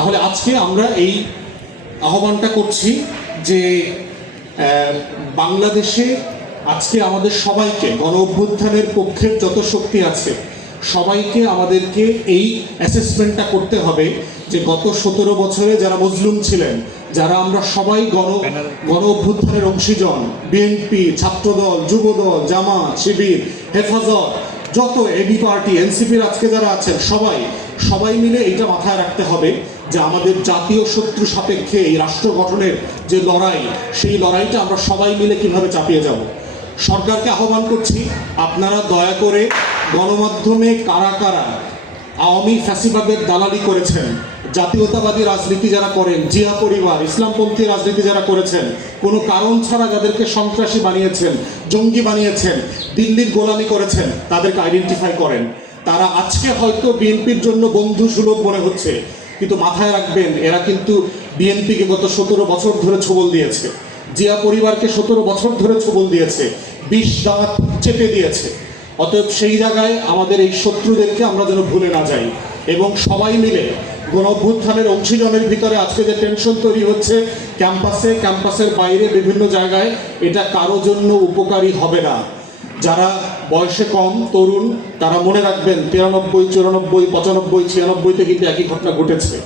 তাহলে আজকে আমরা এই আহ্বানটা করছি যে বাংলাদেশে আজকে আমাদের সবাইকে গণ অভ্যুত্থানের পক্ষের যত শক্তি আছে সবাইকে আমাদেরকে এই অ্যাসেসমেন্টটা করতে হবে যে গত 17 বছরে যারা মজলুম ছিলেন, যারা আমরা সবাই গণ অভ্যুত্থানের অংশীজন, বিএনপি, ছাত্রদল, যুবদল, জামাত, শিবির, হেফাজত, যত এবি পার্টি, এনসিপির আজকে যারা আছেন সবাই মিলে এইটা মাথায় রাখতে হবে যে আমাদের জাতীয় শত্রু সাপেক্ষে এই রাষ্ট্র গঠনের যে লড়াই, সেই লড়াইটা আমরা সবাই মিলে কিভাবে চাপিয়ে যাব। সরকারকে আহ্বান করছি, আপনারা দয়া করে গণমাধ্যমে কারা কারা আওয়ামী ফ্যাসিবাদের দালালি করেছেন, জাতীয়তাবাদী রাজনীতি যারা করেন, জিয়া পরিবার, ইসলামপন্থী রাজনীতি যারা করেছেন, কোনো কারণ ছাড়া যাদেরকে সন্ত্রাসী বানিয়েছেন, জঙ্গি বানিয়েছেন, দিল্লির গোলামি করেছেন, তাদেরকে আইডেন্টিফাই করেন। তারা আজকে হয়তো বিএনপির জন্য বন্ধু সুলভ মনে হচ্ছে, কিন্তু মাথায় রাখবেন এরা কিন্তু বিএনপিকে গত 17 বছর ধরে ছোবল দিয়েছে, জিয়া পরিবারকে 17 বছর ধরে ছোবল দিয়েছে, 20 দাঁত চেপে দিয়েছে। অতএব সেই জায়গায় আমাদের এই শত্রুদেরকে আমরা যেন ভুলে না যাই এবং সবাই মিলে গণ অভ্যুত্থানের অংশীজনের ভিতরে আজকে যে টেনশন তৈরি হচ্ছে ক্যাম্পাসের বাইরে বিভিন্ন জায়গায়, এটা কারো জন্য উপকারী হবে না। যারা বয়সে কম, তরুণ, তারা মনে রাখবেন 93, 94, 95, 96-তে কিন্তু একই ঘটনা ঘটেছে।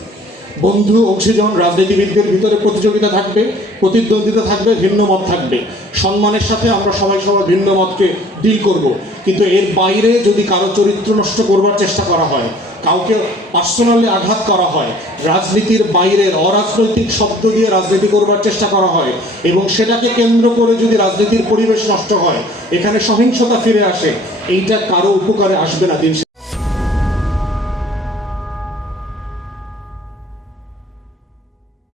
বন্ধু অংশীজন রাজনীতিবিদদের ভিতরে প্রতিযোগিতা থাকবে, প্রতিদ্বন্দ্বিতা থাকবে, ভিন্ন মত থাকবে। সম্মানের সাথে আমরা সবাই ভিন্ন মতকে ডিল করব, কিন্তু এর বাইরে যদি কারো চরিত্র নষ্ট করবার চেষ্টা করা হয়, কাউকে পার্সোনালি আঘাত করা হয়, রাজনীতির বাইরের অরাজনৈতিক শব্দ দিয়ে রাজনীতি করবার চেষ্টা করা হয় এবং সেটাকে কেন্দ্র করে যদি রাজনীতির পরিবেশ নষ্ট হয়, এখানে সহিংসতা ফিরে আসে, এইটা কারো উপকারে আসবে না দিন শেষে।